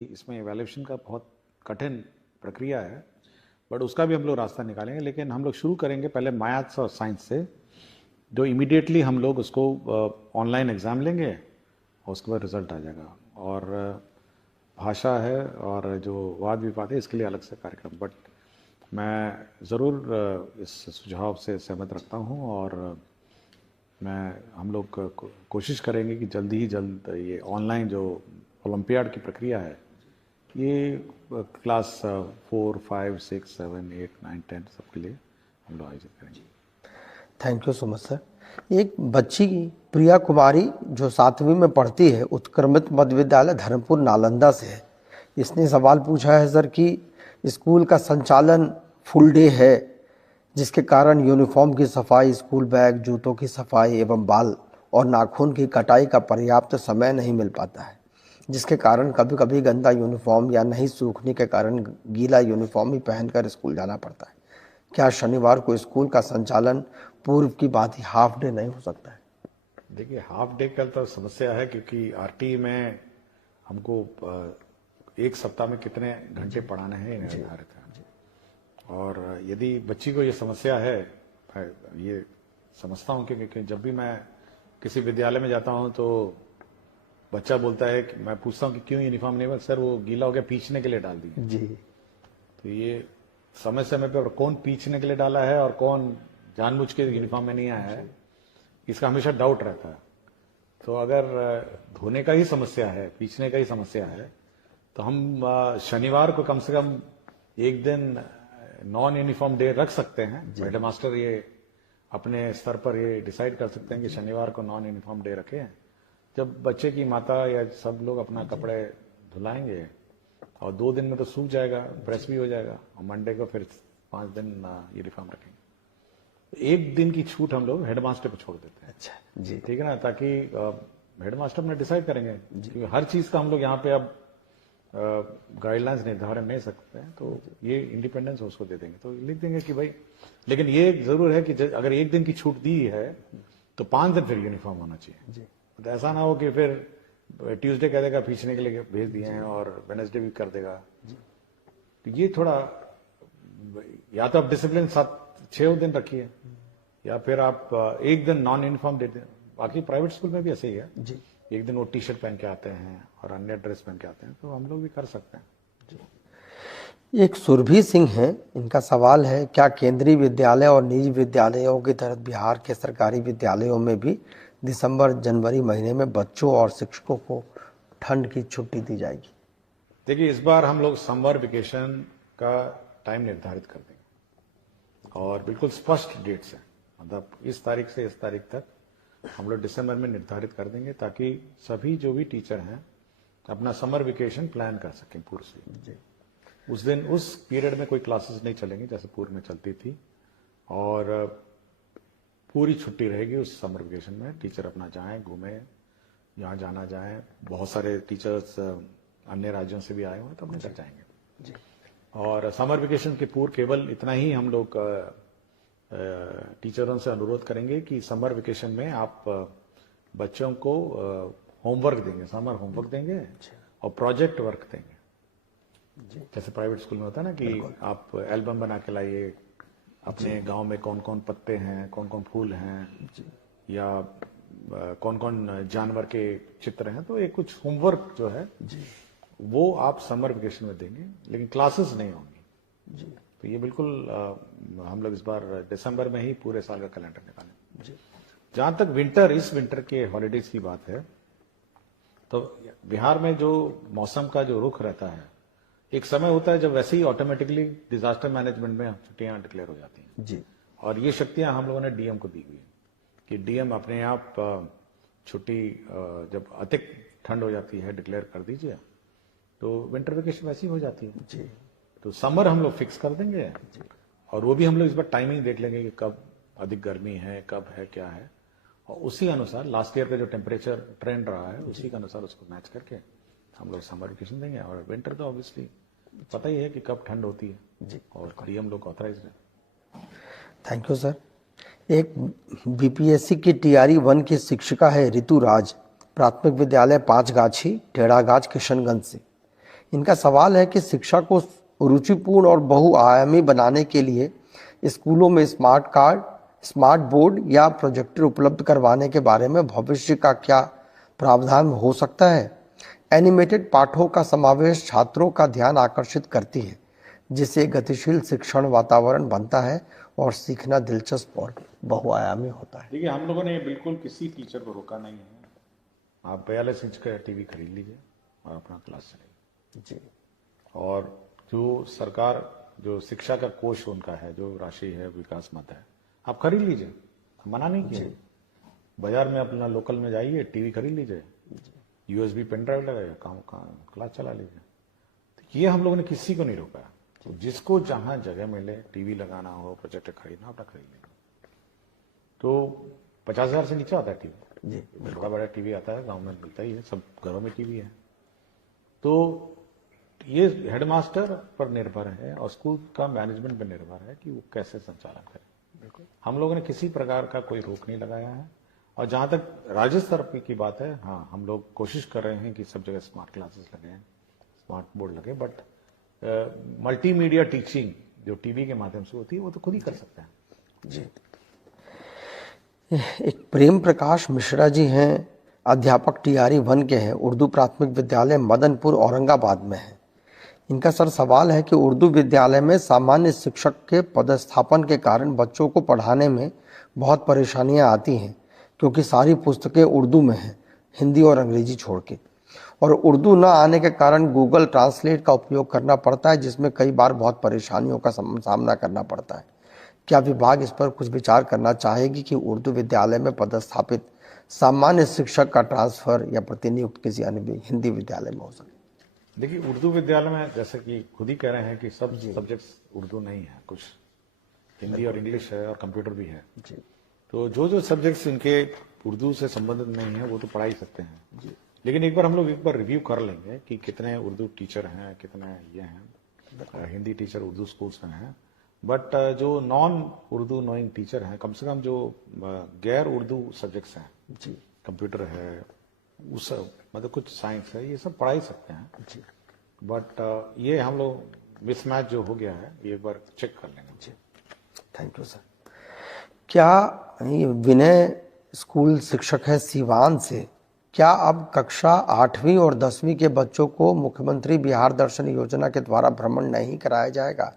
इसमें इवैल्यूएशन का बहुत कठिन प्रक्रिया है, बट उसका भी हम लोग रास्ता निकालेंगे। लेकिन हम लोग शुरू करेंगे पहले मैथ्स और साइंस से, जो इमीडिएटली हम लोग उसको ऑनलाइन एग्ज़ाम लेंगे और उसके बाद रिजल्ट आ जाएगा। और भाषा है और जो वाद विवाद है इसके लिए अलग से कार्यक्रम, बट मैं ज़रूर इस सुझाव से सहमत रखता हूँ और हम लोग कोशिश करेंगे कि जल्दी ही जल्द ये ऑनलाइन जो ओलंपियाड की प्रक्रिया है ये क्लास 4, 5, 6, 7, 8, 9, 10 सबके लिए हम लोग आयोजित करेंगे। Thank you so much sir. एक बच्ची प्रिया कुमारी जो 7वीं में पढ़ती है, उत्क्रमित मध्य विद्यालय धर्मपुर नालंदा से है। इसने सवाल पूछा है सर कि स्कूल का संचालन फुल डे है, जिसके कारण यूनिफॉर्म की सफाई, स्कूल बैग, जूतों की सफाई एवं बाल और नाखून की कटाई का पर्याप्त समय नहीं मिल पाता है, जिसके कारण कभी कभी गंदा यूनिफॉर्म या नहीं सूखने के कारण गीला यूनिफॉर्म ही पहनकर स्कूल जाना पड़ता है। क्या शनिवार को स्कूल का संचालन पूर्व की बात ही हाफ डे नहीं हो सकता है? देखिए, हाफ डे का तो समस्या है क्योंकि आरटी में हमको एक सप्ताह में कितने घंटे पढ़ाने हैं ये निर्धारित है। और यदि बच्ची को ये समस्या है, ये समझता हूँ क्योंकि जब भी मैं किसी विद्यालय में जाता हूँ तो बच्चा बोलता है कि मैं पूछता हूँ कि क्यों यूनिफॉर्म नहीं बना, सर वो गीला हो गया, पीछने के लिए डाल दिया जी। तो ये समय समय पे कौन पीछने के लिए डाला है और कौन जानबूझ के यूनिफॉर्म में नहीं आया है, इसका हमेशा डाउट रहता है। तो अगर धोने का ही समस्या है, पीछने का ही समस्या है, तो हम शनिवार को कम से कम एक दिन नॉन यूनिफॉर्म डे रख सकते हैं। हेडमास्टर ये अपने स्तर पर ये डिसाइड कर सकते हैं कि शनिवार को नॉन यूनिफॉर्म डे रखें, जब बच्चे की माता या सब लोग अपना कपड़े धुलाएंगे और 2 दिन में तो सूख जाएगा, प्रेस भी हो जाएगा, और मंडे को फिर 5 दिन यूनिफॉर्म रखेंगे। एक दिन की छूट हम लोग हेडमास्टर पे छोड़ देते हैं। अच्छा जी, ठीक है ना, ताकि हेडमास्टर में डिसाइड करेंगे, क्योंकि हर चीज का हम लोग यहाँ पे अब गाइडलाइंस निर्धारण नहीं सकते हैं, तो ये इंडिपेंडेंस उसको दे देंगे, तो लिख देंगे कि भाई, लेकिन ये जरूर है कि अगर एक दिन की छूट दी है तो 5 दिन फिर यूनिफॉर्म होना चाहिए जी। तो ऐसा ना हो कि फिर ट्यूसडे कह देगा पीछने के लिए भेज दिए हैं और वेडनेसडे भी कर देगा। तो ये थोड़ा, या तो आप डिसिप्लिन 7-6 दिन रखिए या फिर आप एक दिन नॉन यूनिफॉर्म दे दें। बाकी प्राइवेट स्कूल में भी ऐसे ही है जी, एक दिन वो टी शर्ट पहन के आते हैं और अन्य ड्रेस पहन के आते हैं, तो हम लोग भी कर सकते हैं जी। एक सुरभि सिंह है, इनका सवाल है, क्या केंद्रीय विद्यालय और निजी विद्यालयों की तरह बिहार के सरकारी विद्यालयों में भी दिसंबर जनवरी महीने में बच्चों और शिक्षकों को ठंड की छुट्टी दी जाएगी? देखिए, इस बार हम लोग समर वेकेशन का टाइम निर्धारित कर देंगे और बिल्कुल स्पष्ट डेट से, मतलब इस तारीख से इस तारीख तक हम लोग दिसंबर में निर्धारित कर देंगे, ताकि सभी जो भी टीचर हैं अपना समर वेकेशन प्लान कर सकें पूर्व से। उस दिन उस पीरियड में कोई क्लासेस नहीं चलेंगी जैसे पूर्व में चलती थी, और पूरी छुट्टी रहेगी उस समर वेकेशन में। टीचर अपना जाएं, घूमें, जहाँ जाना जाएं। बहुत सारे टीचर्स अन्य राज्यों से भी आए हुए हैं, तो अपने घर जाएंगे। और समर वेकेशन के पूर्व केवल इतना ही हम लोग टीचरों से अनुरोध करेंगे कि समर वेकेशन में आप बच्चों को होमवर्क देंगे, समर होमवर्क देंगे और प्रोजेक्ट वर्क देंगे। जैसे प्राइवेट स्कूल में होता है ना कि आप एल्बम बना के लाइए, अपने गांव में कौन कौन पत्ते हैं, कौन कौन फूल हैं, या कौन कौन जानवर के चित्र हैं, तो एक कुछ होमवर्क जो है वो आप समर वेकेशन में देंगे, लेकिन क्लासेस नहीं होंगी जी। तो ये बिल्कुल हम लोग इस बार दिसंबर में ही पूरे साल का कैलेंडर निकालें। जहां तक इस विंटर के हॉलीडेज की बात है, तो बिहार में जो मौसम का जो रुख रहता है, एक समय होता है जब वैसे ही ऑटोमेटिकली डिजास्टर मैनेजमेंट में छुट्टियां डिक्लेयर हो जाती हैं जी। और ये शक्तियां हम लोगों ने डीएम को दी हुई है कि डीएम अपने आप छुट्टी जब अधिक ठंड हो जाती है डिक्लेयर कर दीजिए, तो विंटर वेकेशन वैसी हो जाती है जी। तो समर हम लोग फिक्स कर देंगे और वो भी हम लोग इस बार टाइमिंग देख लेंगे कि कब अधिक गर्मी है, कब है, क्या है, और उसी अनुसार लास्ट ईयर का जो टेम्परेचर ट्रेंड रहा है उसी के अनुसार उसको मैच करके हम लोग समर वेकेशन देंगे। और विंटर तो ऑब्वियसली पता ही है कि कब ठंड होती है जी, और डीएम लोग ऑथराइज है। Thank you sir. एक बीपीएससी की टीआरई 1 की शिक्षिका है ऋतु राज, प्राथमिक विद्यालय 5 गाछी टेढ़ागाछ किशनगंज से। इनका सवाल है कि शिक्षा को रुचिपूर्ण और बहुआयामी बनाने के लिए स्कूलों में स्मार्ट कार्ड, स्मार्ट बोर्ड या प्रोजेक्टर उपलब्ध करवाने के बारे में भविष्य का क्या प्रावधान हो सकता है। एनिमेटेड पाठों का समावेश छात्रों का ध्यान आकर्षित करती है, जिससे गतिशील शिक्षण वातावरण बनता है और सीखना दिलचस्प और बहुआयामी होता है। देखिए, हम लोगों ने बिल्कुल किसी टीचर को रोका नहीं है। आप 42 इंच का टीवी खरीद लीजिए और अपना क्लास चलाइए जी। और जो सरकार जो शिक्षा का कोष उनका है, जो राशि है विकास मत है, आप खरीद लीजिए, मना नहीं किया। बाजार में अपना लोकल में जाइए, टीवी खरीद लीजिए, यूएसबी पेन ड्राइव लगाइए, काम क्लास चला लीजिए। तो ये हम लोगों ने किसी को नहीं रोका। तो जिसको जहां जगह मिले, टीवी लगाना हो, प्रोजेक्टर खरीदना, अपना खरीद लेना। तो 50,000 से नीचे आता है टीवी जी। बड़ा बड़ा टीवी आता है, गांव में मिलता ही है, सब घरों में टीवी है। तो ये हेडमास्टर पर निर्भर है और स्कूल का मैनेजमेंट पर निर्भर है कि वो कैसे संचालन करे। हम लोगों ने किसी प्रकार का कोई रोक नहीं लगाया है। और जहां तक राज्य स्तर की बात है, हाँ, हम लोग कोशिश कर रहे हैं कि सब जगह स्मार्ट क्लासेस लगे, स्मार्ट बोर्ड लगे, बट मल्टीमीडिया टीचिंग जो टीवी के माध्यम से होती है वो तो खुद ही कर सकते हैं। जी। एक प्रेम प्रकाश मिश्रा जी हैं, अध्यापक टीआरई 1 के हैं, उर्दू प्राथमिक विद्यालय मदनपुर औरंगाबाद में है। इनका सर सवाल है कि उर्दू विद्यालय में सामान्य शिक्षक के पदस्थापन के कारण बच्चों को पढ़ाने में बहुत परेशानियां आती हैं, क्योंकि सारी पुस्तकें उर्दू में हैं, हिंदी और अंग्रेजी छोड़ के, और उर्दू न आने के कारण गूगल ट्रांसलेट का उपयोग करना पड़ता है, जिसमें कई बार बहुत परेशानियों का सामना करना पड़ता है। क्या विभाग इस पर कुछ विचार करना चाहेगी कि उर्दू विद्यालय में पदस्थापित सामान्य शिक्षक का ट्रांसफर या प्रतिनियुक्त किसी अन्य हिंदी विद्यालय में हो सके? देखिए, उर्दू विद्यालय में जैसे कि खुद ही कह रहे हैं कि सब सब्जेक्ट्स उर्दू नहीं है, कुछ हिंदी और इंग्लिश है और कंप्यूटर भी है जी। तो जो सब्जेक्ट्स इनके उर्दू से संबंधित नहीं है वो तो पढ़ा ही सकते हैं जी। लेकिन एक बार रिव्यू कर लेंगे कि कितने उर्दू टीचर हैं, कितने ये हैं, हिंदी टीचर उर्दू स्कूल्स में हैं, बट जो नॉन उर्दू नोइंग टीचर हैं, कम से कम जो गैर उर्दू सब्जेक्ट्स हैं जी, कंप्यूटर है, उस मतलब कुछ साइंस है, ये सब पढ़ा ही सकते हैं जी। बट ये हम लोग मिसमैच जो हो गया है ये एक बार चेक कर लेंगे जी। Thank you sir. क्या ये विनय स्कूल शिक्षक है सीवान से, क्या अब कक्षा 8वीं और 10वीं के बच्चों को मुख्यमंत्री बिहार दर्शन योजना के द्वारा भ्रमण नहीं कराया जाएगा?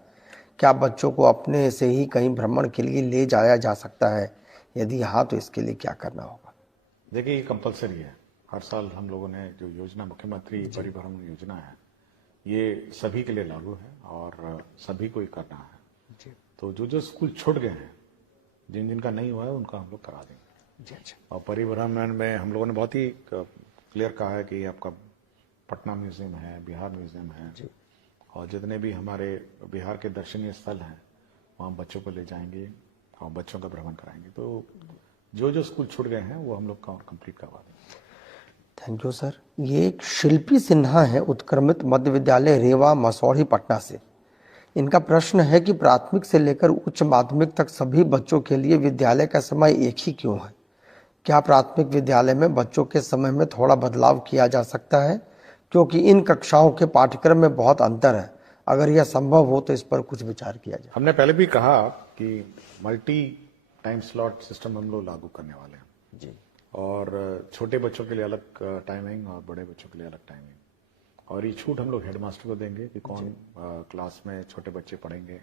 क्या बच्चों को अपने से ही कहीं भ्रमण के लिए ले जाया जा सकता है? यदि हाँ, तो इसके लिए क्या करना होगा? देखिए, ये कंपलसरी है। हर साल हम लोगों ने जो योजना मुख्यमंत्री परिभ्रमण योजना है ये सभी के लिए लागू है और सभी को ही करना है जी। तो जो स्कूल छूट गए हैं, जिनका नहीं हुआ है, उनका हम लोग करा देंगे जी। अच्छा। और परिभ्रमण में हम लोगों ने बहुत ही क्लियर कहा है कि आपका पटना म्यूजियम है, बिहार म्यूजियम है जी, और जितने भी हमारे बिहार के दर्शनीय स्थल हैं वहाँ बच्चों को ले जाएंगे और बच्चों का भ्रमण कराएंगे। तो जो स्कूल छूट गए हैं वो हम लोग कंप्लीट करवा देंगे। Thank you sir. ये एक शिल्पी सिन्हा है, उत्क्रमित मध्य विद्यालय रेवा मसौढ़ी पटना से। इनका प्रश्न है कि प्राथमिक से लेकर उच्च माध्यमिक तक सभी बच्चों के लिए विद्यालय का समय एक ही क्यों है? क्या प्राथमिक विद्यालय में बच्चों के समय में थोड़ा बदलाव किया जा सकता है, क्योंकि इन कक्षाओं के पाठ्यक्रम में बहुत अंतर है? अगर यह संभव हो तो इस पर कुछ विचार किया जाए। हमने पहले भी कहा कि मल्टी टाइम स्लॉट सिस्टम हम लोग लागू करने वाले हैं जी, और छोटे बच्चों के लिए अलग टाइमिंग और बड़े बच्चों के लिए अलग टाइमिंग, और ये छूट हम लोग हेडमास्टर को देंगे कि कौन क्लास में छोटे बच्चे पढ़ेंगे,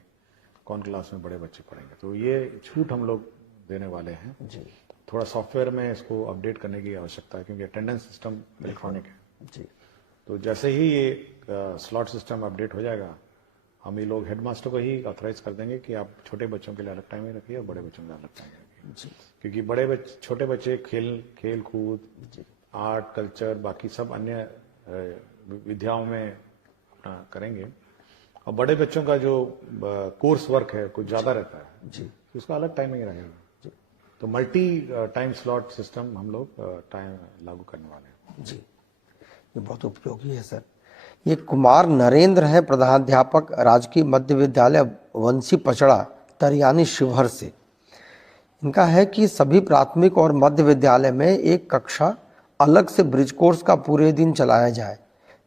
कौन क्लास में बड़े बच्चे पढ़ेंगे। तो ये छूट हम लोग देने वाले हैं जी। थोड़ा सॉफ्टवेयर में इसको अपडेट करने की आवश्यकता है क्योंकि अटेंडेंस सिस्टम इलेक्ट्रॉनिक है जी। तो जैसे ही ये स्लॉट सिस्टम अपडेट हो जाएगा, हम ये लोग हेडमास्टर को ही ऑथराइज कर देंगे कि आप छोटे बच्चों के लिए अलग टाइमिंग रखिए और बड़े बच्चों के लिए अलग टाइमिंग रखिए, क्योंकि छोटे बच्चे खेल कूद, आर्ट, कल्चर, बाकी सब अन्य विद्याओं में अपना करेंगे, और बड़े बच्चों का जो कोर्स वर्क है कुछ ज्यादा रहता है जी, उसका अलग टाइमिंग रहेगा जी। तो मल्टी टाइम स्लॉट सिस्टम हम लोग टाइम लागू करने वाले हैं जी। ये बहुत उपयोगी है सर। ये कुमार नरेंद्र है, प्रधानाध्यापक राजकीय मध्य विद्यालय वंशी पचड़ा तरियानी शिवहर से। इनका है कि सभी प्राथमिक और मध्य विद्यालय में एक कक्षा अलग से ब्रिज कोर्स का पूरे दिन चलाया जाए,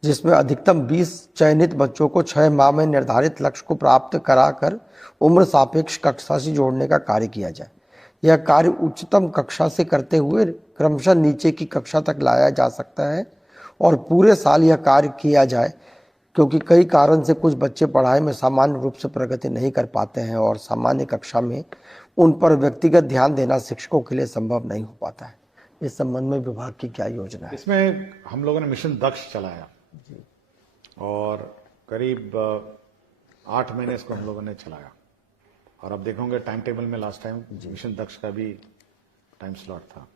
जिसमें अधिकतम 20 चयनित बच्चों को 6 माह में निर्धारित लक्ष्य को प्राप्त कराकर उम्र सापेक्ष कक्षा से जोड़ने का कार्य किया जाए। यह कार्य उच्चतम कक्षा से करते हुए क्रमशः नीचे की कक्षा तक लाया जा सकता है और पूरे साल यह कार्य किया जाए, क्योंकि कई कारण से कुछ बच्चे पढ़ाई में सामान्य रूप से प्रगति नहीं कर पाते हैं और सामान्य कक्षा में उन पर व्यक्तिगत ध्यान देना शिक्षकों के लिए संभव नहीं हो पाता है। इस संबंध में विभाग की क्या योजना है? इसमें हम लोगों ने मिशन दक्ष चलाया और करीब 8 महीने इसको हम लोगों ने चलाया और अब देखोगे टाइम टेबल में लास्ट टाइम मिशन दक्ष का भी टाइम स्लॉट था,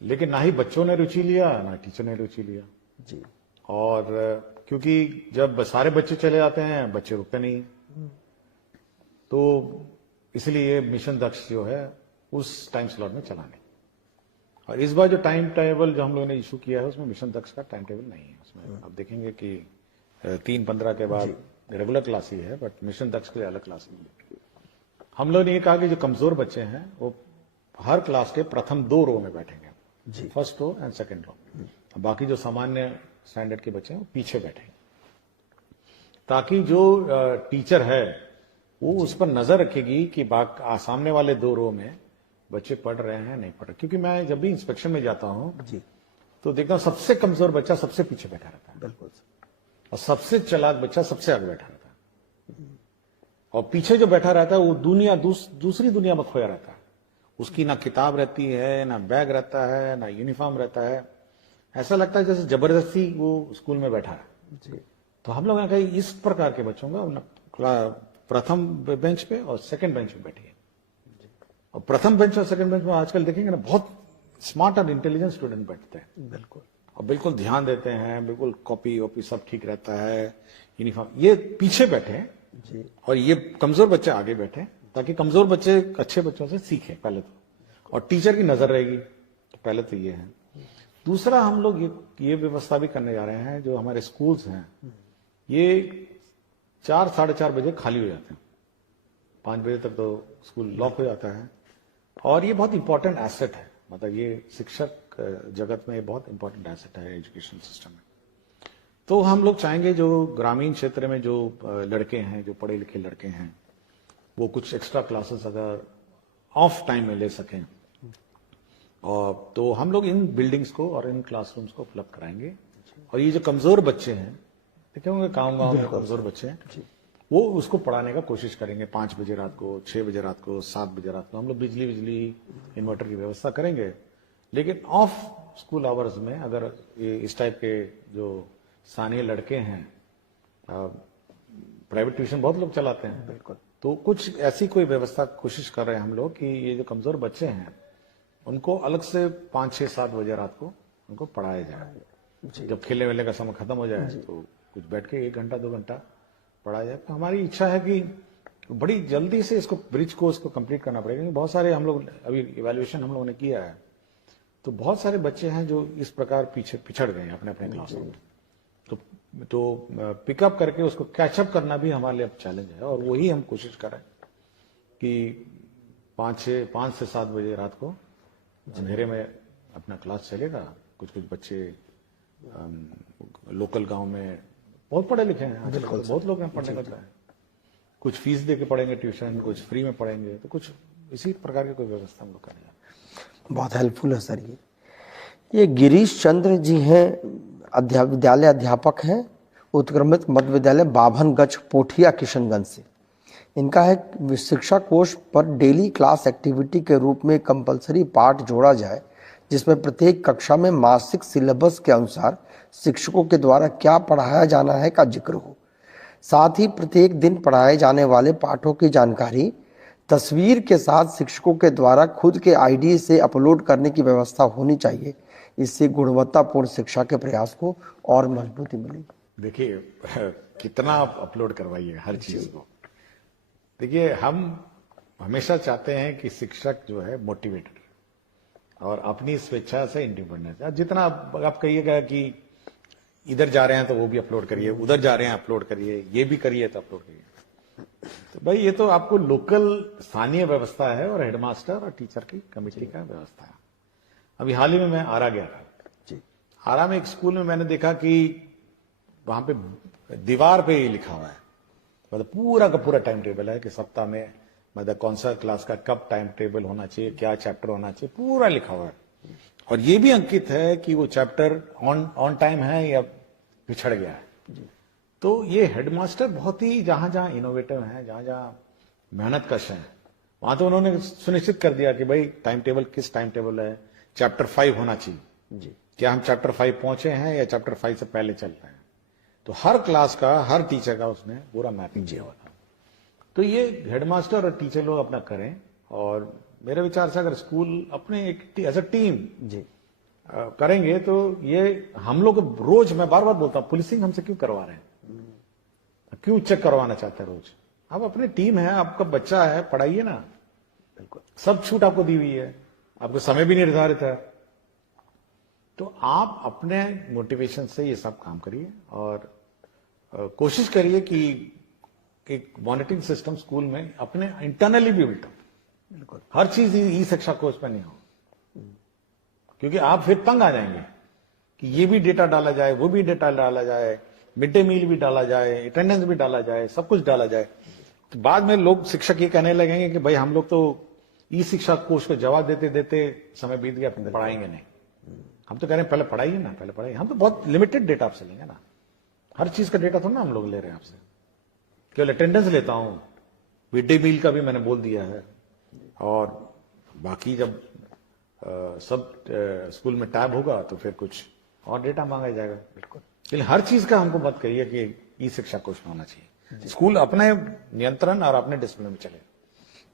लेकिन ना ही बच्चों ने रुचि लिया ना टीचर ने रुचि लिया जी। और क्योंकि जब सारे बच्चे चले जाते हैं बच्चे रुकते नहीं, तो इसलिए मिशन दक्ष जो है उस टाइम स्लॉट में चलाने। और इस बार जो टाइम टेबल जो हम लोगों ने इशू किया है उसमें मिशन दक्ष का टाइम टेबल नहीं है। उसमें अब देखेंगे कि 3-15 के बाद रेगुलर क्लास ही है, बट मिशन दक्ष के लिए अलग क्लास नहीं है। हम लोगों ने ये कहा कि जो कमजोर बच्चे हैं वो हर क्लास के प्रथम 2 रो में बैठेंगे, first row and second row. बाकी जो सामान्य स्टैंडर्ड के बच्चे हैं वो पीछे बैठेंगे, ताकि जो टीचर है वो उस पर नजर रखेगी कि सामने वाले 2 रो में बच्चे पढ़ रहे हैं नहीं पढ़ रहे। क्योंकि मैं जब भी इंस्पेक्शन में जाता हूं जी तो देखता हूं सबसे कमजोर बच्चा सबसे पीछे बैठा रहता है, बिल्कुल, और सबसे चालाक बच्चा सबसे आगे बैठा रहता है, और पीछे जो बैठा रहता है वो दूसरी दुनिया में खोया रहता है। उसकी ना किताब रहती है, ना बैग रहता है, ना यूनिफॉर्म रहता है। ऐसा लगता है जैसे जबरदस्ती वो स्कूल में बैठा है जी। तो हम लोग ने कहा इस प्रकार के बच्चों का प्रथम बेंच पे और सेकंड बेंच पे बैठिए। और प्रथम बेंच और सेकंड बेंच में आजकल देखेंगे ना बहुत स्मार्ट और इंटेलिजेंट स्टूडेंट बैठते हैं, बिल्कुल, और बिल्कुल ध्यान देते हैं, बिल्कुल कॉपी वॉपी सब ठीक रहता है, यूनिफॉर्म। ये पीछे बैठे जी। और ये कमजोर बच्चे आगे बैठे, ताकि कमजोर बच्चे अच्छे बच्चों से सीखे पहले तो, और टीचर की नजर रहेगी। तो पहले तो ये है। दूसरा हम लोग ये व्यवस्था भी करने जा रहे हैं, जो हमारे स्कूल्स हैं ये 4-4:30 बजे खाली हो जाते हैं, 5 बजे तक तो स्कूल लॉक हो जाता है। और ये बहुत इंपॉर्टेंट एसेट है, मतलब ये शिक्षक जगत में बहुत इंपॉर्टेंट एसेट है एजुकेशन सिस्टम में। तो हम लोग चाहेंगे जो ग्रामीण क्षेत्र में जो लड़के हैं, जो पढ़े लिखे लड़के हैं, वो कुछ एक्स्ट्रा क्लासेस अगर ऑफ टाइम में ले सकें, और तो हम लोग इन बिल्डिंग्स को और इन क्लासरूम्स को उपलब्ध कराएंगे। और ये जो कमजोर बच्चे हैं, देखे होंगे गाँव में कमजोर बच्चे हैं, वो उसको पढ़ाने का कोशिश करेंगे। 5 बजे रात को, 6 बजे रात को, 7 बजे रात को हम लोग बिजली इन्वर्टर की व्यवस्था करेंगे। लेकिन ऑफ स्कूल आवर्स में अगर ये इस टाइप के जो स्थानीय लड़के हैं, प्राइवेट ट्यूशन बहुत लोग चलाते हैं, बिल्कुल, तो कुछ ऐसी कोई व्यवस्था कोशिश कर रहे हैं हम लोग कि ये जो कमजोर बच्चे हैं उनको अलग से 5, 6, 7 बजे रात को उनको पढ़ाया जाए। जब खेलने वेलने का समय खत्म हो जाए तो कुछ बैठ के 1 घंटा 2 घंटा पढ़ाया जाए। तो हमारी इच्छा है कि बड़ी जल्दी से इसको ब्रिज कोर्स को कंप्लीट करना पड़ेगा, क्योंकि बहुत सारे हम लोग अभी इवैल्यूएशन हम लोगों ने किया है, तो बहुत सारे बच्चे हैं जो इस प्रकार पीछे पिछड़ गए हैं अपने अपने क्लास में। तो पिकअप करके उसको कैचअप करना भी हमारे लिए अब चैलेंज है, और वही हम कोशिश कर रहे हैं कि 5 से 7 बजे रात को अंधेरे में अपना क्लास चलेगा। कुछ बच्चे लोकल गांव में बहुत पढ़े लिखे हैं, तो बहुत लोग हैं पढ़ने का, कुछ फीस दे के पढ़ेंगे ट्यूशन, कुछ फ्री में पढ़ेंगे, तो कुछ इसी प्रकार की कोई व्यवस्था हम लोग करेंगे। बहुत हेल्पफुल है सर। ये गिरीश चंद्र जी हैं, विद्यालय अध्यापक हैं, उत्क्रमित मध्य विद्यालय बाभनगंज पोठिया किशनगंज से। इनका है शिक्षा कोष पर डेली क्लास एक्टिविटी के रूप में कंपलसरी पाठ जोड़ा जाए, जिसमें प्रत्येक कक्षा में मासिक सिलेबस के अनुसार शिक्षकों के द्वारा क्या पढ़ाया जाना है का जिक्र हो। साथ ही प्रत्येक दिन पढ़ाए जाने वाले पाठों की जानकारी तस्वीर के साथ शिक्षकों के द्वारा खुद के आईडी से अपलोड करने की व्यवस्था होनी चाहिए। इससे गुणवत्तापूर्ण शिक्षा के प्रयास को और मजबूती मिलेगी। देखिए कितना आप अपलोड करवाइए हर चीज को। देखिए हम हमेशा चाहते हैं कि शिक्षक जो है मोटिवेटेड और अपनी स्वेच्छा से इंडिपेंडेंट। जितना आप कहिएगा कि इधर जा रहे हैं तो वो भी अपलोड करिए, उधर जा रहे हैं अपलोड करिए, ये भी करिए तो अपलोड करिए, तो भाई ये तो आपको लोकल स्थानीय व्यवस्था है और हेडमास्टर और टीचर की कमेटी का व्यवस्था है। अभी हाल ही में मैं आरा गया था जी। आरा में एक स्कूल में मैंने देखा कि वहां पे दीवार पे ही लिखा हुआ है, मतलब पूरा का पूरा टाइम टेबल है कि सप्ताह में मतलब कौन सा क्लास का कब टाइम टेबल होना चाहिए, क्या चैप्टर होना चाहिए, पूरा लिखा हुआ है। और ये भी अंकित है कि वो चैप्टर ऑन टाइम है या पिछड़ गया है। तो ये हेडमास्टर बहुत ही जहां जहां इनोवेटिव है, जहां जहां मेहनत कश है, वहां तो उन्होंने सुनिश्चित कर दिया कि भाई टाइम टेबल किस टाइम टेबल है, चैप्टर 5 होना चाहिए जी, क्या हम चैप्टर 5 पहुंचे हैं या चैप्टर 5 से पहले चल रहे हैं। तो हर क्लास का, हर टीचर का उसने पूरा मैपिंग किया हुआ था। तो ये हेडमास्टर और टीचर लोग अपना करें, और मेरे विचार से अगर स्कूल अपने एक एज अ टीम जी करेंगे तो ये हम लोग रोज, मैं बार बार बोलता हूं, पुलिसिंग हमसे क्यों करवा रहे हैं, क्यों चेक करवाना चाहते हैं रोज। आप अपनी टीम है, आपका बच्चा है, पढ़ाइए ना, बिल्कुल सब छूट आपको दी हुई है, आपको समय भी निर्धारित है। तो आप अपने मोटिवेशन से ये सब काम करिए और कोशिश करिए कि एक मॉनिटरिंग सिस्टम स्कूल में अपने इंटरनली भी बिल्ट हो, बिल्कुल हर चीज ई शिक्षा कोर्स में नहीं हो, क्योंकि आप फिर तंग आ जाएंगे कि ये भी डेटा डाला जाए, वो भी डेटा डाला जाए, मिड डे मील भी डाला जाए, अटेंडेंस भी डाला जाए, सब कुछ डाला जाए। तो बाद में लोग, शिक्षक ये कहने लगेंगे कि भाई हम लोग तो ई शिक्षा कोर्स को जवाब देते देते समय बीत गया, पढ़ाएंगे नहीं। हम तो कह रहे हैं पहले पढ़ाइए ना, पहले पढ़ाइए। हम तो बहुत लिमिटेड डेटा आपसे लेंगे ना, हर चीज का डेटा थोड़ा ना हम लोग ले रहे हैं आपसे, केवल अटेंडेंस लेता हूं, मिड डे मील का भी मैंने बोल दिया है, और बाकी जब सब स्कूल में टैब होगा तो फिर कुछ और डेटा मांगा जाएगा। बिल्कुल, लेकिन हर चीज का हमको मत कहिए कि ई शिक्षा कोर्स में होना चाहिए, स्कूल अपने नियंत्रण और अपने डिसिप्लिन में चले।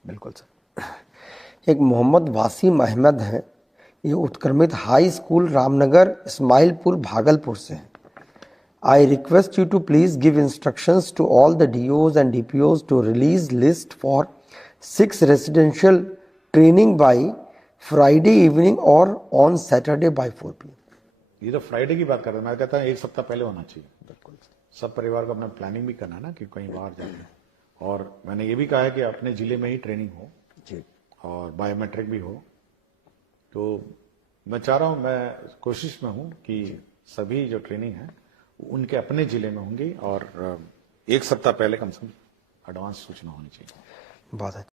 बिल्कुल सर। एक मोहम्मद वासीम अहमद है, ये उत्क्रमित हाई स्कूल रामनगर इस्माइलपुर भागलपुर से है। I request you to please give instructions to all the DOs and DPOs to release list for 6 residential training by Friday evening or on Saturday by 4 p.m. ये तो फ्राइडे की बात कर रहे हैं, मैं कहता हूँ एक सप्ताह पहले होना चाहिए। बिल्कुल, सब परिवार को अपना प्लानिंग भी करना ना कि कहीं बाहर जाए। और मैंने ये भी कहा है कि अपने जिले में ही ट्रेनिंग हो जी, और बायोमेट्रिक भी हो। तो मैं चाह रहा हूँ, मैं कोशिश में हूँ कि सभी जो ट्रेनिंग है उनके अपने जिले में होंगी, और एक सप्ताह पहले कम से कम एडवांस सूचना होनी चाहिए। बहुत अच्छा।